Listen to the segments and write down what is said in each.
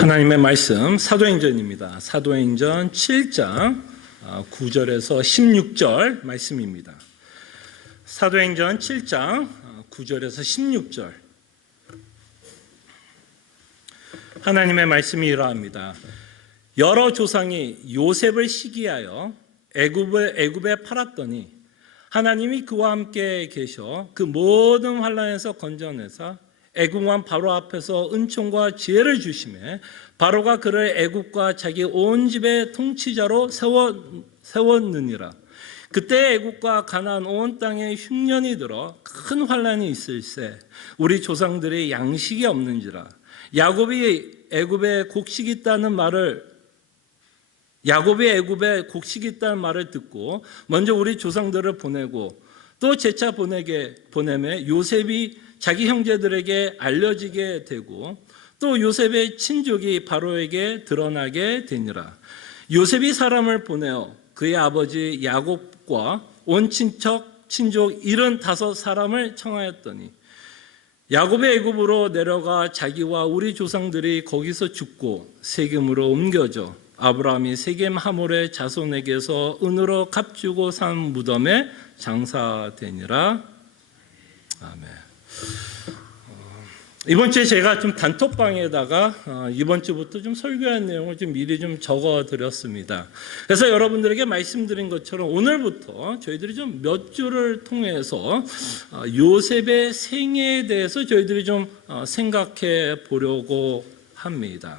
하나님의 말씀 사도행전입니다. 사도행전 7장 9절에서 16절 말씀입니다. 사도행전 7장 9절에서 16절 하나님의 말씀이 이러합니다. 여러 조상이 요셉을 시기하여 애굽에 애굽에 팔았더니 하나님이 그와 함께 계셔 그 모든 환란에서 건져내사 애굽 왕 바로 앞에서 은총과 지혜를 주심에 바로가 그를 애굽과 자기 온 집의 통치자로 세워 세웠느니라. 그때 애굽과 가나안 온 땅에 흉년이 들어 큰 환란이 있을세 우리 조상들이 양식이 없는지라 야곱이 애굽에 곡식이 있다는 말을 야곱이 애굽에 곡식이 있다는 말을 듣고 먼저 우리 조상들을 보내고 또 제차 보내게 보내매 요셉이 자기 형제들에게 알려지게 되고 또 요셉의 친족이 바로에게 드러나게 되니라. 요셉이 사람을 보내어 그의 아버지 야곱과 온 친척 친족 75 사람을 청하였더니 야곱의 애굽으로 내려가 자기와 우리 조상들이 거기서 죽고 세겜으로 옮겨져 아브라함이 세겜 하몰의 자손에게서 은으로 값주고 산 무덤에 장사되니라. 아멘. 이번 주에 제가 좀 단톡방에다가 어, 이번 주부터 좀 설교한 내용을 좀 미리 좀 적어 드렸습니다. 그래서 여러분들에게 말씀드린 것처럼 오늘부터 저희들이 좀 몇 주를 통해서 어, 요셉의 생애에 대해서 저희들이 좀 어, 생각해 보려고 합니다.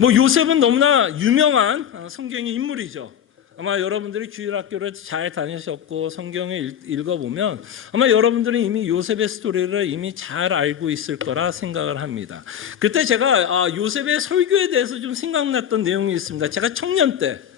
뭐 요셉은 너무나 유명한 성경의 인물이죠. 아마 여러분들이 주일학교를 잘 다니셨고 성경을 읽어보면 아마 여러분들은 이미 요셉의 스토리를 이미 잘 알고 있을 거라 생각을 합니다. 그때 제가 요셉의 설교에 대해서 좀 생각났던 내용이 있습니다. 제가 청년 때 예,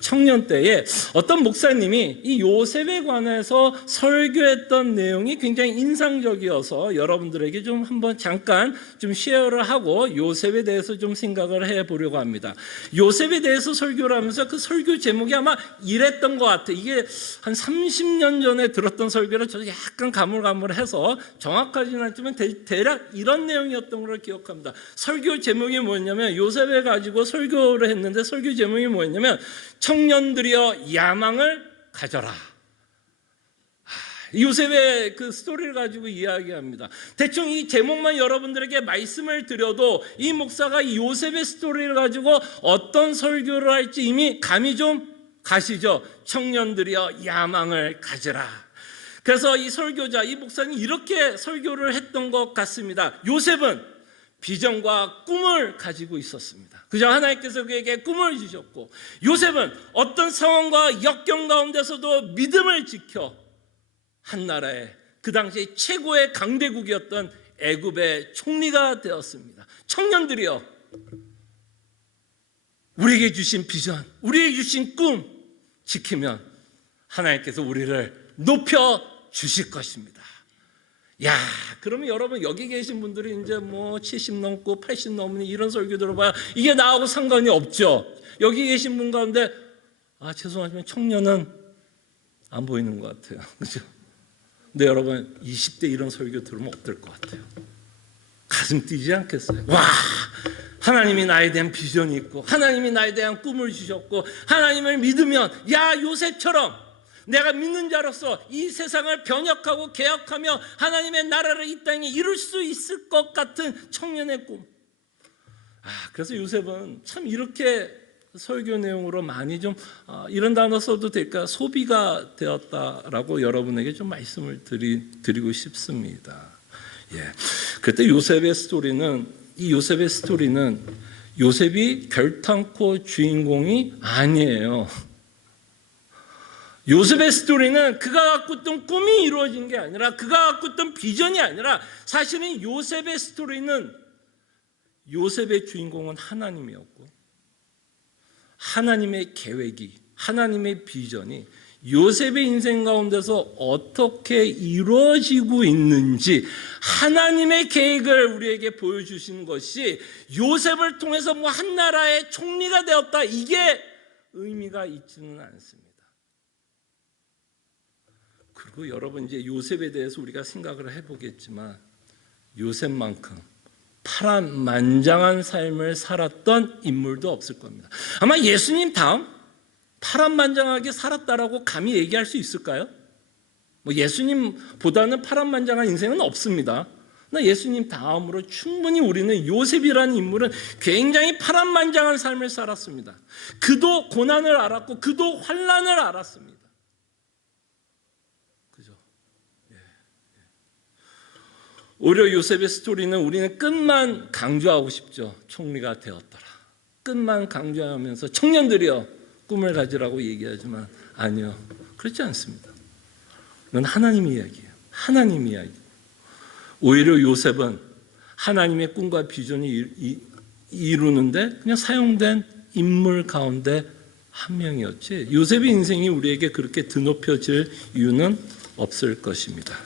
청년 때에 어떤 목사님이 이 요셉에 관해서 설교했던 내용이 굉장히 인상적이어서 여러분들에게 좀 한번 잠깐 좀 쉐어를 하고 요셉에 대해서 좀 생각을 해 보려고 합니다. 요셉에 대해서 설교를 하면서 그 설교 제목이 아마 이랬던 것 같아요. 이게 한 30년 전에 들었던 설교를 저도 약간 가물가물해서 정확하지는 않지만 대 략 이런 내용이었던 걸 기억합니다. 설교 제목이 뭐였냐면 요셉에 가지고 설교를 했는데 설교 제목이 뭐였냐면 청년들이여 야망을 가져라. 요셉의 그 스토리를 가지고 이야기합니다. 대충 이 제목만 여러분들에게 말씀을 드려도 이 목사가 요셉의 스토리를 가지고 어떤 설교를 할지 이미 감이 좀 가시죠. 청년들이여 야망을 가져라. 그래서 이 설교자, 이 목사님 이렇게 설교를 했던 것 같습니다. 요셉은 비전과 꿈을 가지고 있었습니다. 그저 하나님께서 그에게 꿈을 주셨고 요셉은 어떤 상황과 역경 가운데서도 믿음을 지켜 한 나라의 그 당시 최고의 강대국이었던 애굽의 총리가 되었습니다. 청년들이여 우리에게 주신 비전, 우리에게 주신 꿈 지키면 하나님께서 우리를 높여 주실 것입니다. 야, 그러면 여러분 여기 계신 분들이 이제 뭐 70 넘고 80 넘는 이런 설교 들어봐야 이게 나하고 상관이 없죠. 여기 계신 분 가운데 아 죄송하지만 청년은 안 보이는 것 같아요. 그죠? 근데 여러분 20대 이런 설교 들으면 어떨 것 같아요? 가슴 뛰지 않겠어요? 와, 하나님이 나에 대한 비전이 있고 하나님이 나에 대한 꿈을 주셨고 하나님을 믿으면 야 요셉처럼 내가 믿는 자로서 이 세상을 변혁하고 개혁하며 하나님의 나라를 이 땅에 이룰 수 있을 것 같은 청년의 꿈. 아, 그래서 요셉은 참 이렇게 설교 내용으로 많이 좀 아, 이런 단어 써도 될까 소비가 되었다라고 여러분에게 좀 말씀을 드리, 드리고 싶습니다. 예. 그때 요셉의 스토리는 이 요셉의 스토리는 요셉이 결탄코 주인공이 아니에요. 요셉의 스토리는 그가 갖고 있던 꿈이 이루어진 게 아니라 그가 갖고 있던 비전이 아니라 사실은 요셉의 스토리는 요셉의 주인공은 하나님이었고 하나님의 계획이 하나님의 비전이 요셉의 인생 가운데서 어떻게 이루어지고 있는지 하나님의 계획을 우리에게 보여주신 것이 요셉을 통해서 뭐 한 나라의 총리가 되었다 이게 의미가 있지는 않습니다. 그리고 여러분 이제 요셉에 대해서 우리가 생각을 해보겠지만 요셉만큼 파란 만장한 삶을 살았던 인물도 없을 겁니다. 아마 예수님 다음 파란 만장하게 살았다라고 감히 얘기할 수 있을까요? 뭐 예수님보다는 파란 만장한 인생은 없습니다. 나 예수님 다음으로 충분히 우리는 요셉이라는 인물은 굉장히 파란만장한 삶을 살았습니다. 그도 고난을 알았고 그도 환란을 알았습니다. 그죠? 예, 예. 오히려 요셉의 스토리는 우리는 끝만 강조하고 싶죠. 총리가 되었더라. 끝만 강조하면서 청년들이여 꿈을 가지라고 얘기하지만 아니요. 그렇지 않습니다. 이건 하나님 이야기예요. 하나님 이야기. 오히려 요셉은 하나님의 꿈과 비전이 이- 이루는데 그냥 사용된 인물 가운데 한 명이었지. 요셉의 인생이 우리에게 그렇게 드높여질 이유는 없을 것입니다.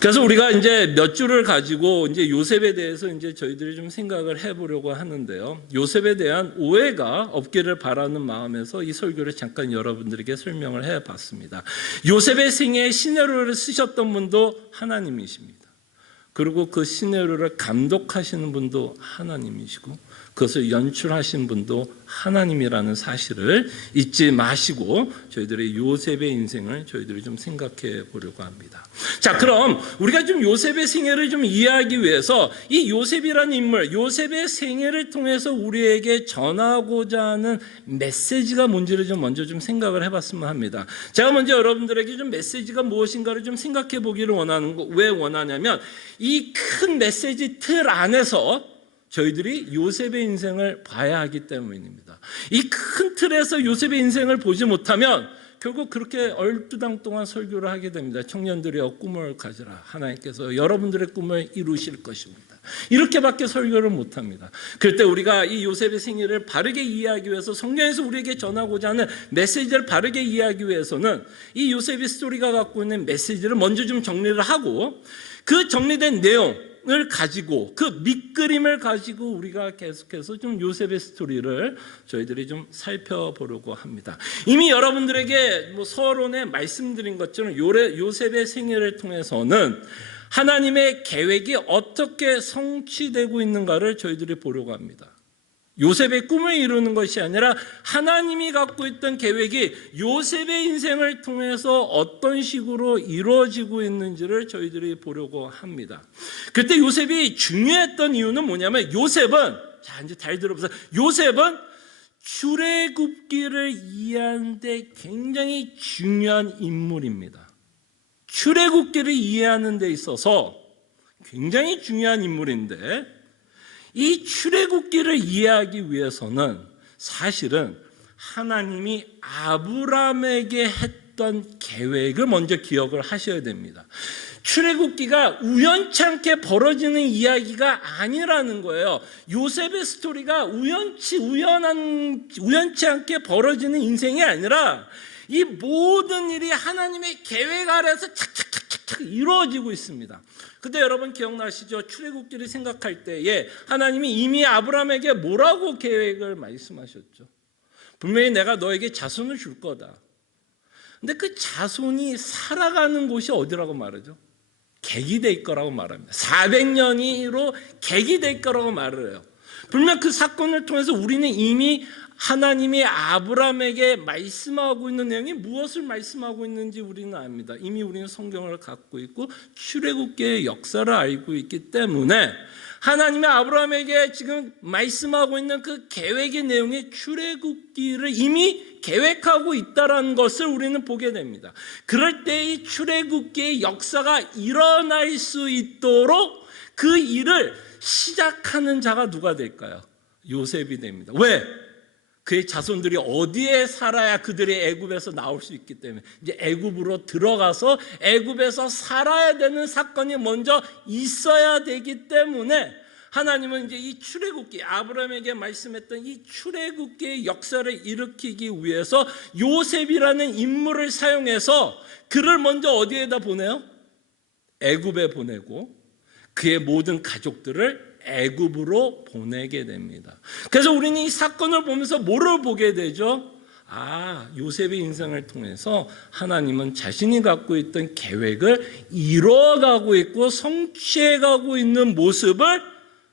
그래서 우리가 이제 몇 줄을 가지고 이제 요셉에 대해서 이제 저희들이 좀 생각을 해보려고 하는데요. 요셉에 대한 오해가 없기를 바라는 마음에서 이 설교를 잠깐 여러분들에게 설명을 해봤습니다. 요셉의 생애에 시나리오를 쓰셨던 분도 하나님이십니다. 그리고 그 시나리오를 감독하시는 분도 하나님이시고 그것을 연출하신 분도 하나님이라는 사실을 잊지 마시고 저희들의 요셉의 인생을 저희들이 좀 생각해 보려고 합니다. 자, 그럼 우리가 좀 요셉의 생애를 좀 이해하기 위해서 이 요셉이라는 인물, 요셉의 생애를 통해서 우리에게 전하고자 하는 메시지가 뭔지를 좀 먼저 좀 생각을 해 봤으면 합니다. 제가 먼저 여러분들에게 좀 메시지가 무엇인가를 좀 생각해 보기를 원하는 거, 왜 원하냐면 이 큰 메시지 틀 안에서 저희들이 요셉의 인생을 봐야 하기 때문입니다. 이 큰 틀에서 요셉의 인생을 보지 못하면 결국 그렇게 얼두당 동안 설교를 하게 됩니다. 청년들이여 꿈을 가지라. 하나님께서 여러분들의 꿈을 이루실 것입니다. 이렇게밖에 설교를 못 합니다. 그럴 때 우리가 이 요셉의 생애를 바르게 이해하기 위해서 성경에서 우리에게 전하고자 하는 메시지를 바르게 이해하기 위해서는 이 요셉의 스토리가 갖고 있는 메시지를 먼저 좀 정리를 하고 그 정리된 내용 을 가지고 그 밑그림을 가지고 우리가 계속해서 좀 요셉의 스토리를 저희들이 좀 살펴보려고 합니다. 이미 여러분들에게 뭐 서론에 말씀드린 것처럼 요셉의 생애를 통해서는 하나님의 계획이 어떻게 성취되고 있는가를 저희들이 보려고 합니다. 요셉의 꿈을 이루는 것이 아니라 하나님이 갖고 있던 계획이 요셉의 인생을 통해서 어떤 식으로 이루어지고 있는지를 저희들이 보려고 합니다. 그때 요셉이 중요했던 이유는 뭐냐면 요셉은 자 이제 잘 들어보세요. 요셉은 출애굽기를 이해하는데 굉장히 중요한 인물입니다. 출애굽기를 이해하는 데 있어서 굉장히 중요한 인물인데 이 출애굽기를 이해하기 위해서는 사실은 하나님이 아브라함에게 했던 계획을 먼저 기억을 하셔야 됩니다. 출애굽기가 우연찮게 벌어지는 이야기가 아니라는 거예요. 요셉의 스토리가 우연치 우연한 우연치 않게 벌어지는 인생이 아니라 이 모든 일이 하나님의 계획 아래서 착착 착착착 이루어지고 있습니다. 근데 여러분 기억나시죠? 출애굽기를 생각할 때에 하나님이 이미 아브라함에게 뭐라고 계획을 말씀하셨죠? 분명히 내가 너에게 자손을 줄 거다. 근데 그 자손이 살아가는 곳이 어디라고 말하죠? 객이 될 거라고 말합니다. 400년이로 객이 될 거라고 말을 해요. 분명 그 사건을 통해서 우리는 이미 하나님이 아브라함에게 말씀하고 있는 내용이 무엇을 말씀하고 있는지 우리는 압니다. 이미 우리는 성경을 갖고 있고 출애굽기의 역사를 알고 있기 때문에 하나님이 아브라함에게 지금 말씀하고 있는 그 계획의 내용이 출애굽기를 이미 계획하고 있다라는 것을 우리는 보게 됩니다. 그럴 때 이 출애굽기의 역사가 일어날 수 있도록 그 일을 시작하는 자가 누가 될까요? 요셉이 됩니다. 왜? 그의 자손들이 어디에 살아야 그들이 애굽에서 나올 수 있기 때문에 이제 애굽으로 들어가서 애굽에서 살아야 되는 사건이 먼저 있어야 되기 때문에 하나님은 이제 이 출애굽기 아브라함에게 말씀했던 이 출애굽기의 역사를 일으키기 위해서 요셉이라는 인물을 사용해서 그를 먼저 어디에다 보내요? 애굽에 보내고 그의 모든 가족들을 애굽으로 보내게 됩니다. 그래서 우리는 이 사건을 보면서 뭐를 보게 되죠? 아, 요셉의 인생을 통해서 하나님은 자신이 갖고 있던 계획을 이루어가고 있고 성취해가고 있는 모습을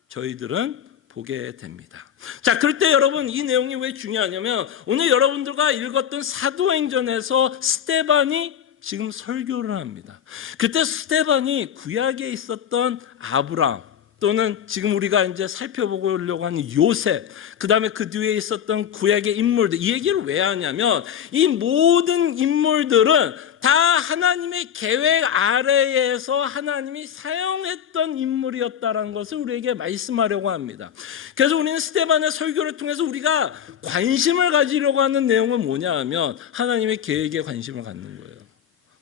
저희들은 보게 됩니다. 자, 그럴 때 여러분 이 내용이 왜 중요하냐면 오늘 여러분들과 읽었던 사도행전에서 스테반이 지금 설교를 합니다. 그때 스테반이 구약에 있었던 아브람 또는 지금 우리가 이제 살펴보려고 하는 요셉, 그 다음에 그 뒤에 있었던 구약의 인물들, 이 얘기를 왜 하냐면 이 모든 인물들은 다 하나님의 계획 아래에서 하나님이 사용했던 인물이었다라는 것을 우리에게 말씀하려고 합니다. 그래서 우리는 스테반의 설교를 통해서 우리가 관심을 가지려고 하는 내용은 뭐냐 하면 하나님의 계획에 관심을 갖는 거예요.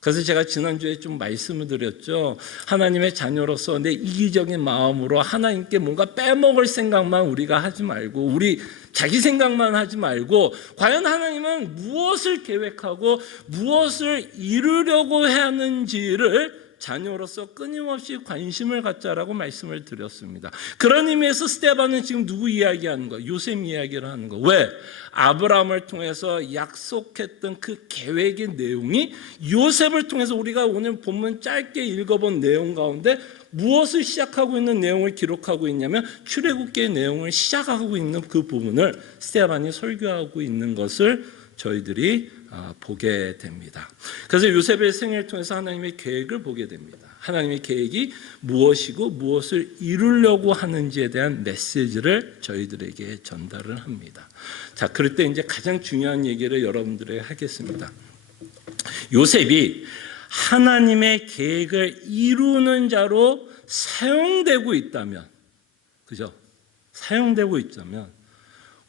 그래서 제가 지난주에 좀 말씀을 드렸죠. 하나님의 자녀로서 내 이기적인 마음으로 하나님께 뭔가 빼먹을 생각만 우리가 하지 말고, 우리 자기 생각만 하지 말고, 과연 하나님은 무엇을 계획하고 무엇을 이루려고 하는지를 자녀로서 끊임없이 관심을 갖자라고 말씀을 드렸습니다. 그런 의미에서 스테반은 지금 누구 이야기하는 거? 요셉 이야기를 하는 거. 왜? 아브라함을 통해서 약속했던 그 계획의 내용이 요셉을 통해서 우리가 오늘 본문 짧게 읽어본 내용 가운데 무엇을 시작하고 있는 내용을 기록하고 있냐면 출애굽기의 내용을 시작하고 있는 그 부분을 스테반이 설교하고 있는 것을 저희들이 아, 보게 됩니다. 그래서 요셉의 생애를 통해서 하나님의 계획을 보게 됩니다. 하나님의 계획이 무엇이고 무엇을 이루려고 하는지에 대한 메시지를 저희들에게 전달을 합니다. 자, 그럴 때 이제 가장 중요한 얘기를 여러분들에게 하겠습니다. 요셉이 하나님의 계획을 이루는 자로 사용되고 있다면, 그죠? 사용되고 있다면,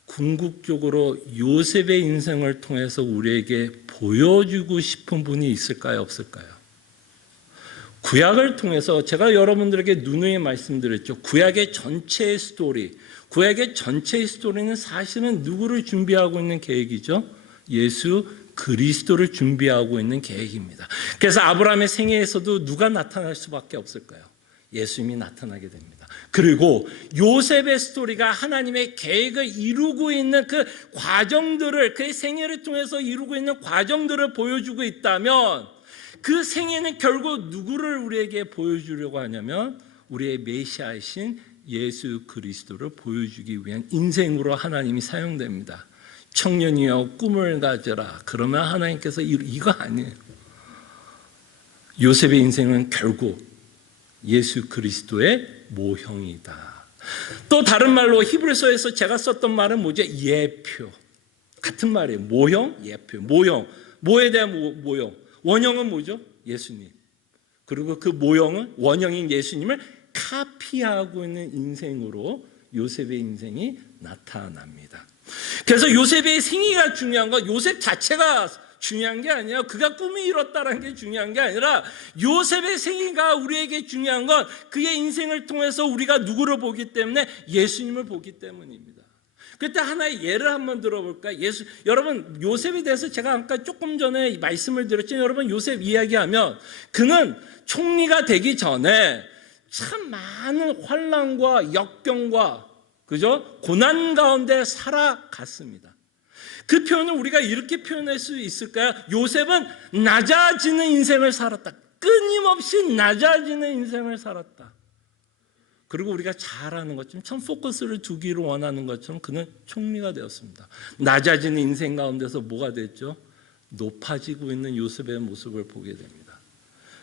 궁극적으로 요셉의 인생을 통해서 우리에게 보여주고 싶은 분이 있을까요? 없을까요? 구약을 통해서 제가 여러분들에게 누누이 말씀드렸죠. 구약의 전체의 스토리, 구약의 전체의 스토리는 사실은 누구를 준비하고 있는 계획이죠? 예수 그리스도를 준비하고 있는 계획입니다. 그래서 아브라함의 생애에서도 누가 나타날 수밖에 없을까요? 예수님이 나타나게 됩니다. 그리고 요셉의 스토리가 하나님의 계획을 이루고 있는 그 과정들을 그의 생애를 통해서 이루고 있는 과정들을 보여주고 있다면 그 생애는 결국 누구를 우리에게 보여주려고 하냐면 우리의 메시아이신 예수 그리스도를 보여주기 위한 인생으로 하나님이 사용됩니다. 청년이여 꿈을 가져라. 그러면 하나님께서 이거 아니에요. 요셉의 인생은 결국 예수 그리스도의 모형이다. 또 다른 말로 히브리서에서 제가 썼던 말은 뭐죠? 예표. 같은 말이에요. 모형, 예표. 모형. 뭐에 대한 모, 모형? 원형은 뭐죠? 예수님. 그리고 그 모형은 원형인 예수님을 카피하고 있는 인생으로 요셉의 인생이 나타납니다. 그래서 요셉의 생애가 중요한 거, 요셉 자체가 중요한 게 아니에요. 그가 꿈이 이뤘다는 게 중요한 게 아니라 요셉의 생애가 우리에게 중요한 건 그의 인생을 통해서 우리가 누구를 보기 때문에 예수님을 보기 때문입니다. 그때 하나의 예를 한번 들어볼까? 예수 여러분 요셉에 대해서 제가 아까 조금 전에 말씀을 드렸죠. 여러분 요셉 이야기하면 그는 총리가 되기 전에 참 많은 환란과 역경과 그죠 고난 가운데 살아갔습니다. 그 표현을 우리가 이렇게 표현할 수 있을까요? 요셉은 낮아지는 인생을 살았다. 끊임없이 낮아지는 인생을 살았다. 그리고 우리가 잘 아는 것처럼 참 포커스를 두기를 원하는 것처럼 그는 총리가 되었습니다. 낮아지는 인생 가운데서 뭐가 됐죠? 높아지고 있는 요셉의 모습을 보게 됩니다.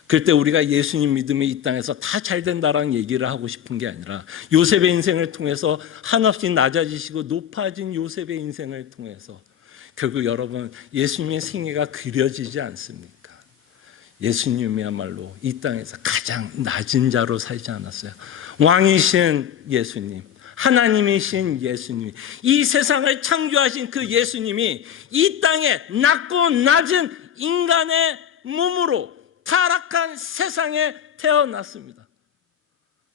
그때 우리가 예수님 믿음이 이 땅에서 다 잘 된다라는 얘기를 하고 싶은 게 아니라 요셉의 인생을 통해서 한없이 낮아지시고 높아진 요셉의 인생을 통해서 결국 여러분 예수님의 생애가 그려지지 않습니까? 예수님이야말로 이 땅에서 가장 낮은 자로 살지 않았어요. 왕이신 예수님, 하나님이신 예수님, 이 세상을 창조하신 그 예수님이 이 땅에 낮고 낮은 인간의 몸으로 타락한 세상에 태어났습니다.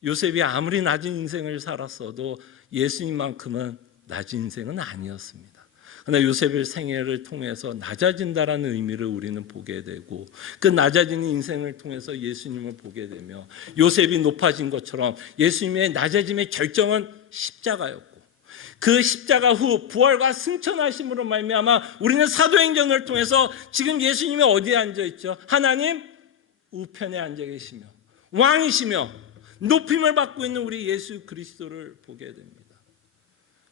요셉이 아무리 낮은 인생을 살았어도 예수님만큼은 낮은 인생은 아니었습니다. 그러나 요셉의 생애를 통해서 낮아진다라는 의미를 우리는 보게 되고 그 낮아지는 인생을 통해서 예수님을 보게 되며 요셉이 높아진 것처럼 예수님의 낮아짐의 결정은 십자가였고 그 십자가 후 부활과 승천하심으로 말미암아 우리는 사도행전을 통해서 지금 예수님이 어디에 앉아 있죠? 하나님 우편에 앉아 계시며 왕이시며 높임을 받고 있는 우리 예수 그리스도를 보게 됩니다.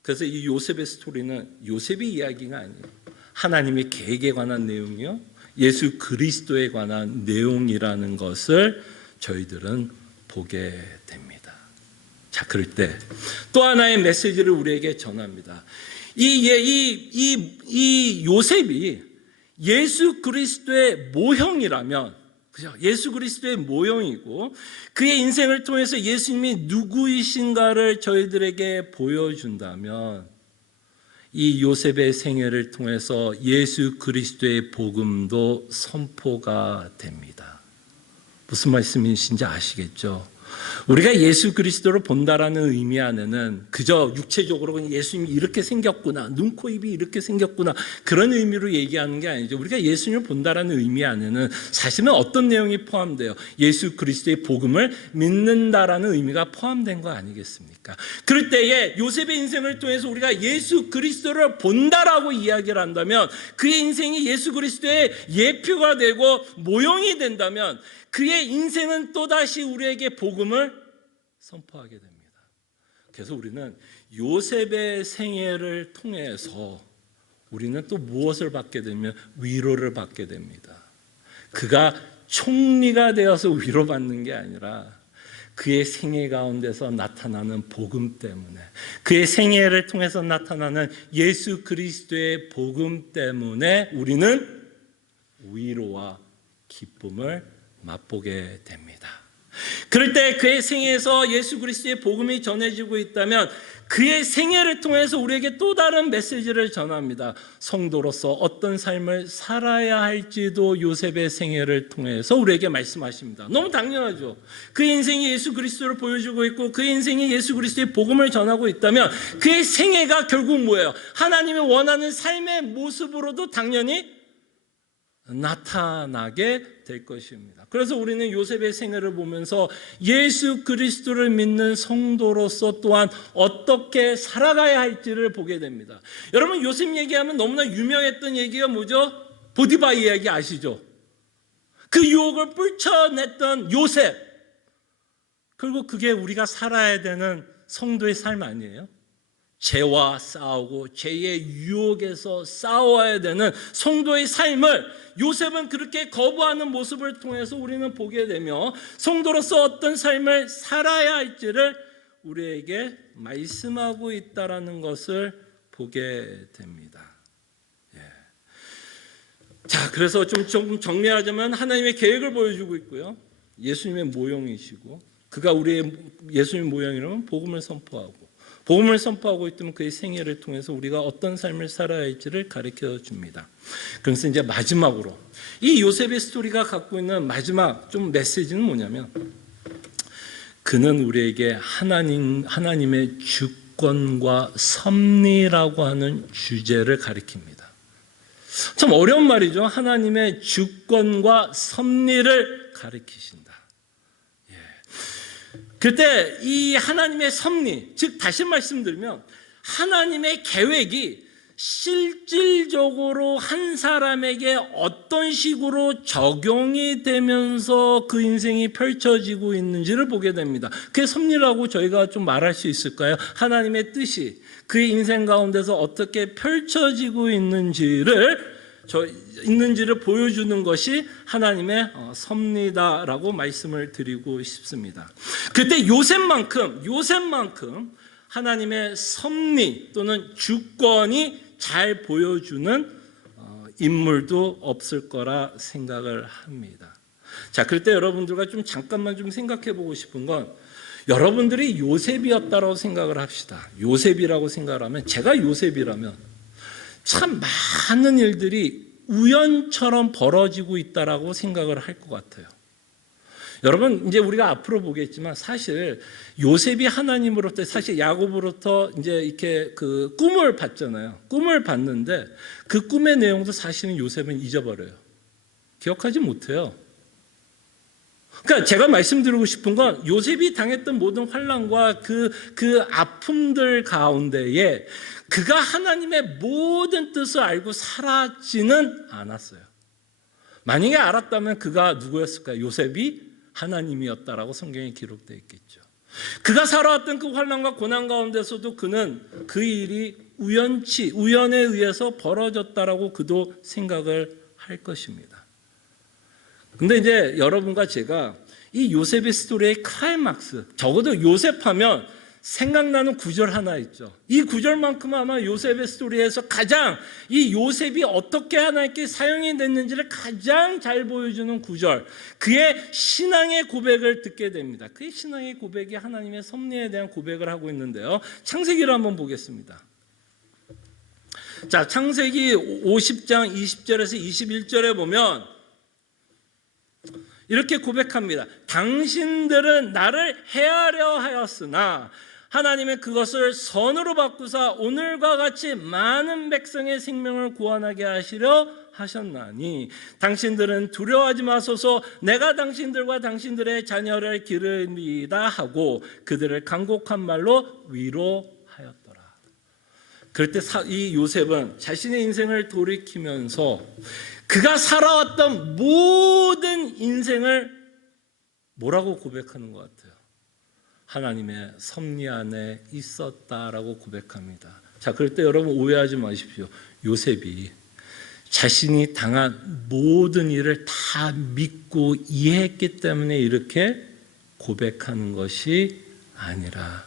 그래서 이 요셉의 스토리는 요셉의 이야기가 아니에요. 하나님의 계획에 관한 내용이요. 예수 그리스도에 관한 내용이라는 것을 저희들은 보게 됩니다. 자, 그럴 때 또 하나의 메시지를 우리에게 전합니다. 이, 예, 이, 이, 이 요셉이 예수 그리스도의 모형이라면, 그죠? 예수 그리스도의 모형이고, 그의 인생을 통해서 예수님이 누구이신가를 저희들에게 보여준다면, 이 요셉의 생애를 통해서 예수 그리스도의 복음도 선포가 됩니다. 무슨 말씀이신지 아시겠죠? 우리가 예수 그리스도를 본다라는 의미 안에는 그저 육체적으로 예수님이 이렇게 생겼구나, 눈, 코, 입이 이렇게 생겼구나 그런 의미로 얘기하는 게 아니죠. 우리가 예수님을 본다라는 의미 안에는 사실은 어떤 내용이 포함돼요? 예수 그리스도의 복음을 믿는다라는 의미가 포함된 거 아니겠습니까? 그럴 때에 요셉의 인생을 통해서 우리가 예수 그리스도를 본다라고 이야기를 한다면 그의 인생이 예수 그리스도의 예표가 되고 모형이 된다면 그의 인생은 또다시 우리에게 복음을 선포하게 됩니다. 그래서 우리는 요셉의 생애를 통해서 우리는 또 무엇을 받게 되면 위로를 받게 됩니다. 그가 총리가 되어서 위로받는 게 아니라 그의 생애 가운데서 나타나는 복음 때문에 그의 생애를 통해서 나타나는 예수 그리스도의 복음 때문에 우리는 위로와 기쁨을 맛보게 됩니다. 그럴 때 그의 생애에서 예수 그리스도의 복음이 전해지고 있다면 그의 생애를 통해서 우리에게 또 다른 메시지를 전합니다. 성도로서 어떤 삶을 살아야 할지도 요셉의 생애를 통해서 우리에게 말씀하십니다. 너무 당연하죠. 그의 인생이 예수 그리스도를 보여주고 있고 그의 인생이 예수 그리스도의 복음을 전하고 있다면 그의 생애가 결국 뭐예요? 하나님이 원하는 삶의 모습으로도 당연히 나타나게 될 것입니다. 그래서 우리는 요셉의 생애를 보면서 예수 그리스도를 믿는 성도로서 또한 어떻게 살아가야 할지를 보게 됩니다. 여러분 요셉 얘기하면 너무나 유명했던 얘기가 뭐죠? 보디바 이야기 아시죠? 그 유혹을 뿔쳐냈던 요셉. 그리고 그게 우리가 살아야 되는 성도의 삶 아니에요? 죄와 싸우고 죄의 유혹에서 싸워야 되는 성도의 삶을 요셉은 그렇게 거부하는 모습을 통해서 우리는 보게 되며 성도로서 어떤 삶을 살아야 할지를 우리에게 말씀하고 있다라는 것을 보게 됩니다. 예. 자, 그래서 좀, 좀 정리하자면 하나님의 계획을 보여주고 있고요. 예수님의 모형이시고 그가 우리의 예수님 모형이라면 복음을 선포하고 복음을 선포하고 있다면 그의 생애를 통해서 우리가 어떤 삶을 살아야 할지를 가르쳐 줍니다. 그래서 이제 마지막으로 이 요셉의 스토리가 갖고 있는 마지막 좀 메시지는 뭐냐면 그는 우리에게 하나님 하나님의 주권과 섭리라고 하는 주제를 가리킵니다. 참 어려운 말이죠. 하나님의 주권과 섭리를 가리키신다. 그때 이 하나님의 섭리, 즉 다시 말씀드리면 하나님의 계획이 실질적으로 한 사람에게 어떤 식으로 적용이 되면서 그 인생이 펼쳐지고 있는지를 보게 됩니다. 그게 섭리라고 저희가 좀 말할 수 있을까요? 하나님의 뜻이 그의 인생 가운데서 어떻게 펼쳐지고 있는지를 저 있는지를 보여주는 것이 하나님의 어, 섭리다라고 말씀을 드리고 싶습니다. 그때 요셉만큼 요셉만큼 하나님의 섭리 또는 주권이 잘 보여주는 어, 인물도 없을 거라 생각을 합니다. 자, 그럴 때 여러분들과 좀 잠깐만 좀 생각해 보고 싶은 건 여러분들이 요셉이었다고 생각을 합시다. 요셉이라고 생각하면 제가 요셉이라면 참 많은 일들이 우연처럼 벌어지고 있다라고 생각을 할 것 같아요. 여러분 이제 우리가 앞으로 보겠지만 사실 요셉이 하나님으로부터 사실 야곱으로부터 이제 이렇게 그 꿈을 봤잖아요. 꿈을 봤는데 그 꿈의 내용도 사실은 요셉은 잊어버려요. 기억하지 못해요. 그러니까 제가 말씀드리고 싶은 건 요셉이 당했던 모든 환란과 그, 그 아픔들 가운데에 그가 하나님의 모든 뜻을 알고 살았지는 않았어요. 만약에 알았다면 그가 누구였을까요? 요셉이 하나님이었다라고 성경에 기록되어 있겠죠. 그가 살아왔던 그 환란과 고난 가운데서도 그는 그 일이 우연치 우연에 의해서 벌어졌다라고 그도 생각을 할 것입니다. 근데 이제 여러분과 제가 이 요셉의 스토리의 클라이막스 적어도 요셉하면 생각나는 구절 하나 있죠. 이 구절만큼 아마 요셉의 스토리에서 가장 이 요셉이 어떻게 하나님께 사용이 됐는지를 가장 잘 보여주는 구절. 그의 신앙의 고백을 듣게 됩니다. 그의 신앙의 고백이 하나님의 섭리에 대한 고백을 하고 있는데요. 창세기를 한번 보겠습니다. 자, 창세기 50장 20절에서 21절에 보면 이렇게 고백합니다. 당신들은 나를 해하려 하였으나 하나님의 그것을 선으로 바꾸사 오늘과 같이 많은 백성의 생명을 구원하게 하시려 하셨나니 당신들은 두려워하지 마소서 내가 당신들과 당신들의 자녀를 기르리다 하고 그들을 간곡한 말로 위로하였더라. 그럴 때 이 요셉은 자신의 인생을 돌이키면서 그가 살아왔던 모든 인생을 뭐라고 고백하는 것 같아요? 하나님의 섭리 안에 있었다라고 고백합니다. 자, 그럴 때 여러분 오해하지 마십시오. 요셉이 자신이 당한 모든 일을 다 믿고 이해했기 때문에 이렇게 고백하는 것이 아니라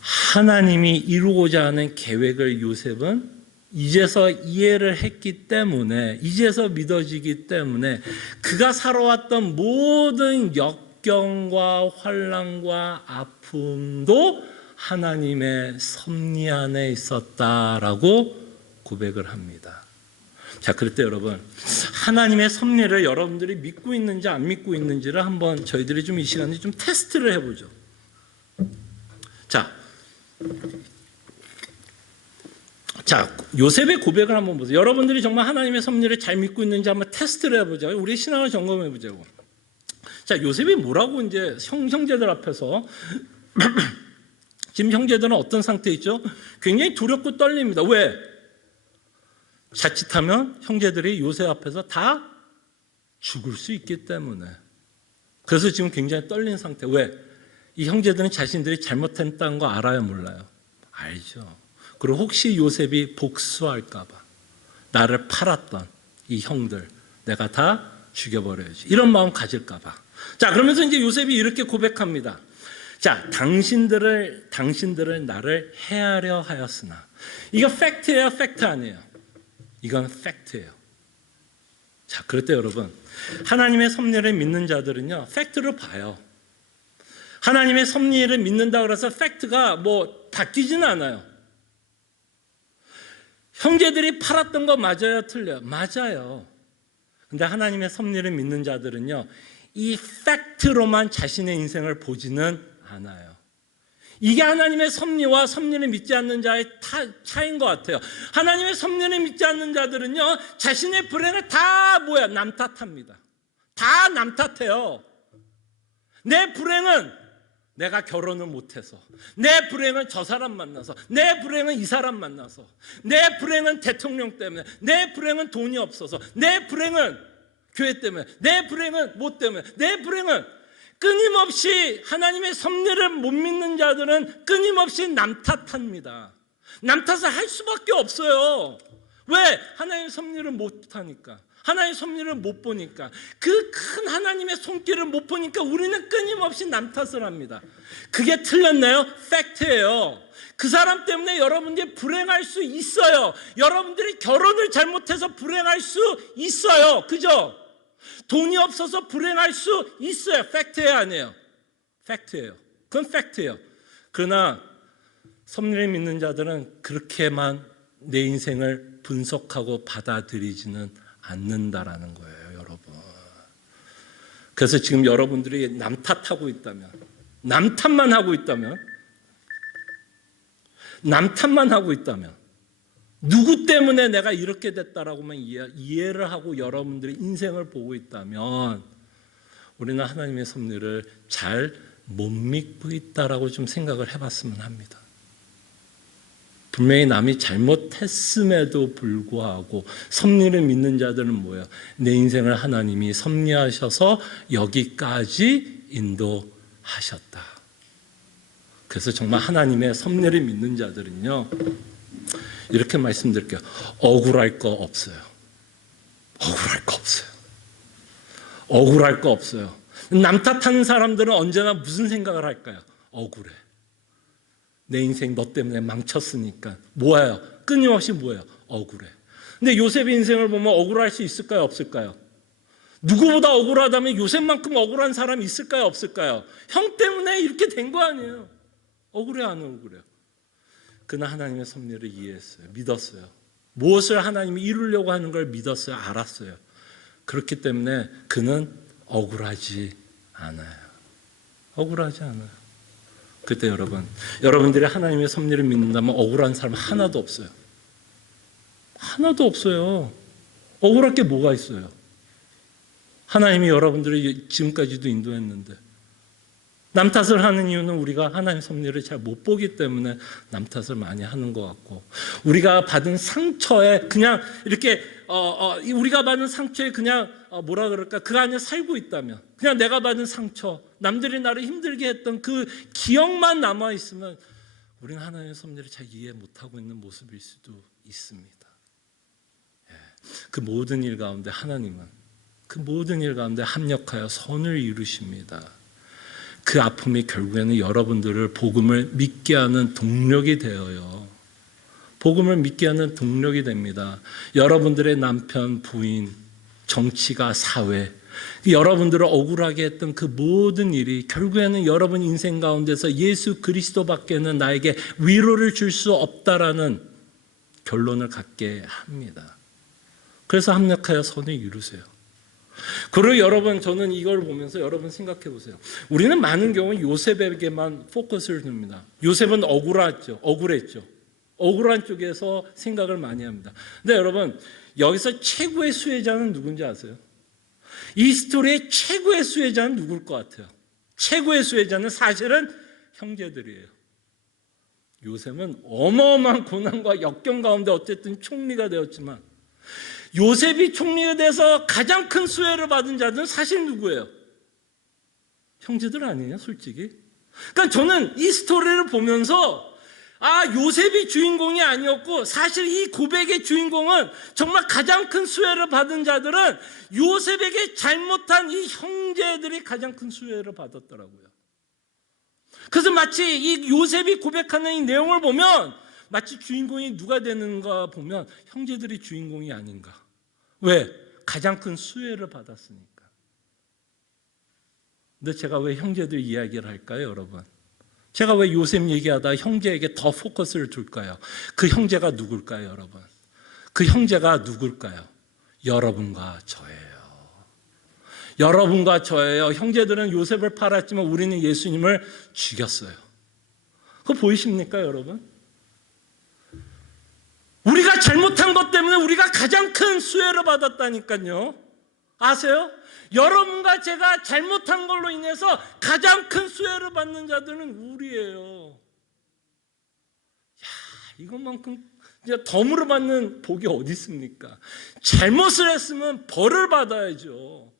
하나님이 이루고자 하는 계획을 요셉은 이제서 이해를 했기 때문에 이제서 믿어지기 때문에 그가 살아왔던 모든 역 경과 환란과 아픔도 하나님의 섭리 안에 있었다라고 고백을 합니다. 자, 그럴 때 여러분 하나님의 섭리를 여러분들이 믿고 있는지 안 믿고 있는지를 한번 저희들이 좀 이 시간에 좀 테스트를 해보죠. 자, 자, 요셉의 고백을 한번 보세요. 여러분들이 정말 하나님의 섭리를 잘 믿고 있는지 한번 테스트를 해보자. 우리 신앙을 점검해 보자고. 자, 요셉이 뭐라고 이제 형, 형제들 앞에서 지금 형제들은 어떤 상태에 있죠? 굉장히 두렵고 떨립니다. 왜? 자칫하면 형제들이 요셉 앞에서 다 죽을 수 있기 때문에. 그래서 지금 굉장히 떨린 상태. 왜? 이 형제들은 자신들이 잘못했다는 거 알아요, 몰라요? 알죠. 그리고 혹시 요셉이 복수할까봐 나를 팔았던 이 형들 내가 다 죽여버려야지. 이런 마음 가질까봐. 자, 그러면서 이제 요셉이 이렇게 고백합니다. 자, 당신들을, 당신들을 나를 해하려 하였으나. 이거 팩트예요, 팩트 아니에요? 이건 팩트예요. 자, 그럴 때 여러분, 하나님의 섭리를 믿는 자들은요, 팩트를 봐요. 하나님의 섭리를 믿는다 그래서 팩트가 뭐 바뀌지는 않아요. 형제들이 팔았던 거 맞아요, 틀려요? 맞아요. 근데 하나님의 섭리를 믿는 자들은요, 이 팩트로만 자신의 인생을 보지는 않아요. 이게 하나님의 섭리와 섭리를 믿지 않는 자의 타, 차이인 것 같아요. 하나님의 섭리를 믿지 않는 자들은요, 자신의 불행을 다 뭐야? 남 탓합니다. 다 남 탓해요. 내 불행은 내가 결혼을 못해서, 내 불행은 저 사람 만나서, 내 불행은 이 사람 만나서, 내 불행은 대통령 때문에, 내 불행은 돈이 없어서, 내 불행은 교회 때문에, 내 불행은 뭐 때문에, 내 불행은 끊임없이 하나님의 섭리를 못 믿는 자들은 끊임없이 남 탓합니다. 남 탓을 할 수밖에 없어요. 왜? 하나님의 섭리를 못 하니까. 하나님의 섭리를 못 보니까. 그 큰 하나님의 손길을 못 보니까 우리는 끊임없이 남 탓을 합니다. 그게 틀렸나요? 팩트예요. 그 사람 때문에 여러분들이 불행할 수 있어요. 여러분들이 결혼을 잘못해서 불행할 수 있어요. 그죠? 돈이 없어서 불행할 수 있어요. 팩트예요, 아니에요? 팩트예요. 그건 팩트예요. 그러나 섭리를 믿는 자들은 그렇게만 내 인생을 분석하고 받아들이지는 않는다라는 거예요, 여러분. 그래서 지금 여러분들이 남 탓하고 있다면, 남 탓만 하고 있다면, 남 탓만 하고 있다면, 누구 때문에 내가 이렇게 됐다라고만 이해, 를 하고 여러분들의 인생을 보고 있다면 우리는 하나님의 섭리를 잘 못 믿고 있다라고 좀 생각을 해봤으면 합니다. 분명히 남이 잘못했음에도 불구하고 섭리를 믿는 자들은 뭐예요? 내 인생을 하나님이 섭리하셔서 여기까지 인도하셨다. 그래서 정말 하나님의 섭리를 믿는 자들은요. 이렇게 말씀드릴게요. 억울할 거 없어요. 억울할 거 없어요. 억울할 거 없어요. 남 탓하는 사람들은 언제나 무슨 생각을 할까요? 억울해. 내 인생 너 때문에 망쳤으니까. 뭐예요? 끊임없이 뭐예요? 억울해. 근데 요셉의 인생을 보면 억울할 수 있을까요? 없을까요? 누구보다 억울하다면 요셉만큼 억울한 사람이 있을까요? 없을까요? 형 때문에 이렇게 된 거 아니에요. 억울해 안 억울해요? 그는 하나님의 섭리를 이해했어요. 믿었어요. 무엇을 하나님이 이루려고 하는 걸 믿었어요. 알았어요. 그렇기 때문에 그는 억울하지 않아요. 억울하지 않아요. 그때 여러분, 여러분들이 하나님의 섭리를 믿는다면 억울한 사람 하나도 없어요. 하나도 없어요. 억울할 게 뭐가 있어요? 하나님이 여러분들을 지금까지도 인도했는데 남 탓을 하는 이유는 우리가 하나님 섭리를 잘 못 보기 때문에 남 탓을 많이 하는 것 같고 우리가 받은 상처에 그냥 이렇게 어, 어, 이 우리가 받은 상처에 그냥 어, 뭐라 그럴까 그 안에 살고 있다면 그냥 내가 받은 상처 남들이 나를 힘들게 했던 그 기억만 남아 있으면 우리는 하나님의 섭리를 잘 이해 못하고 있는 모습일 수도 있습니다. 예. 그 모든 일 가운데 하나님은 그 모든 일 가운데 합력하여 선을 이루십니다. 그 아픔이 결국에는 여러분들을 복음을 믿게 하는 동력이 되어요. 복음을 믿게 하는 동력이 됩니다. 여러분들의 남편, 부인, 정치가 사회, 여러분들을 억울하게 했던 그 모든 일이 결국에는 여러분 인생 가운데서 예수 그리스도밖에는 나에게 위로를 줄 수 없다라는 결론을 갖게 합니다. 그래서 합력하여 선을 이루세요. 그리고 여러분 저는 이걸 보면서 여러분 생각해 보세요. 우리는 많은 경우 요셉에게만 포커스를 둡니다. 요셉은 억울했죠. 억울했죠. 억울한 쪽에서 생각을 많이 합니다. 근데 여러분 여기서 최고의 수혜자는 누군지 아세요? 이 스토리의 최고의 수혜자는 누굴 것 같아요? 최고의 수혜자는 사실은 형제들이에요. 요셉은 어마어마한 고난과 역경 가운데 어쨌든 총리가 되었지만 요셉이 총리가 돼서 가장 큰 수혜를 받은 자들은 사실 누구예요? 형제들 아니에요, 솔직히? 그러니까 저는 이 스토리를 보면서 아, 요셉이 주인공이 아니었고 사실 이 고백의 주인공은 정말 가장 큰 수혜를 받은 자들은 요셉에게 잘못한 이 형제들이 가장 큰 수혜를 받았더라고요. 그래서 마치 이 요셉이 고백하는 이 내용을 보면 마치 주인공이 누가 되는가 보면 형제들이 주인공이 아닌가. 왜? 가장 큰 수혜를 받았으니까. 근데 제가 왜 형제들 이야기를 할까요, 여러분? 제가 왜 요셉 얘기하다 형제에게 더 포커스를 둘까요? 그 형제가 누굴까요, 여러분? 그 형제가 누굴까요? 여러분과 저예요. 여러분과 저예요. 형제들은 요셉을 팔았지만 우리는 예수님을 죽였어요. 그거 보이십니까, 여러분? 우리가 잘못한 것 때문에 우리가 가장 큰 수혜를 받았다니까요. 아세요? 여러분과 제가 잘못한 걸로 인해서 가장 큰 수혜를 받는 자들은 우리예요. 야, 이것만큼 이제 덤으로 받는 복이 어디 있습니까? 잘못을 했으면 벌을 받아야죠.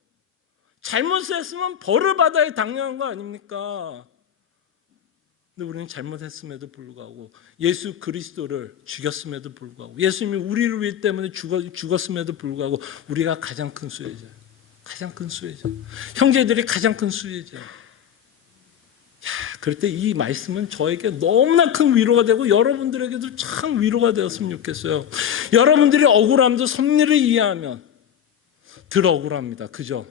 잘못을 했으면 벌을 받아야 당연한 거 아닙니까? 근데 우리는 잘못했음에도 불구하고 예수 그리스도를 죽였음에도 불구하고 예수님이 우리를 위해 때문에 죽었, 죽었음에도 불구하고 우리가 가장 큰 수혜자. 가장 큰 수혜자. 형제들이 가장 큰 수혜자. 야, 그럴 때 이 말씀은 저에게 너무나 큰 위로가 되고 여러분들에게도 참 위로가 되었으면 좋겠어요. 여러분들이 억울함도 섭리를 이해하면 덜 억울합니다. 그죠?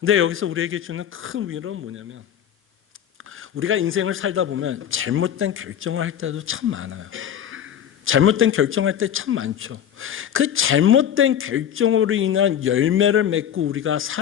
근데 여기서 우리에게 주는 큰 위로는 뭐냐면 우리가 인생을 살다 보면 잘못된 결정을 할 때도 참 많아요. 잘못된 결정할 때 참 많죠. 그 잘못된 결정으로 인한 열매를 맺고 우리가 살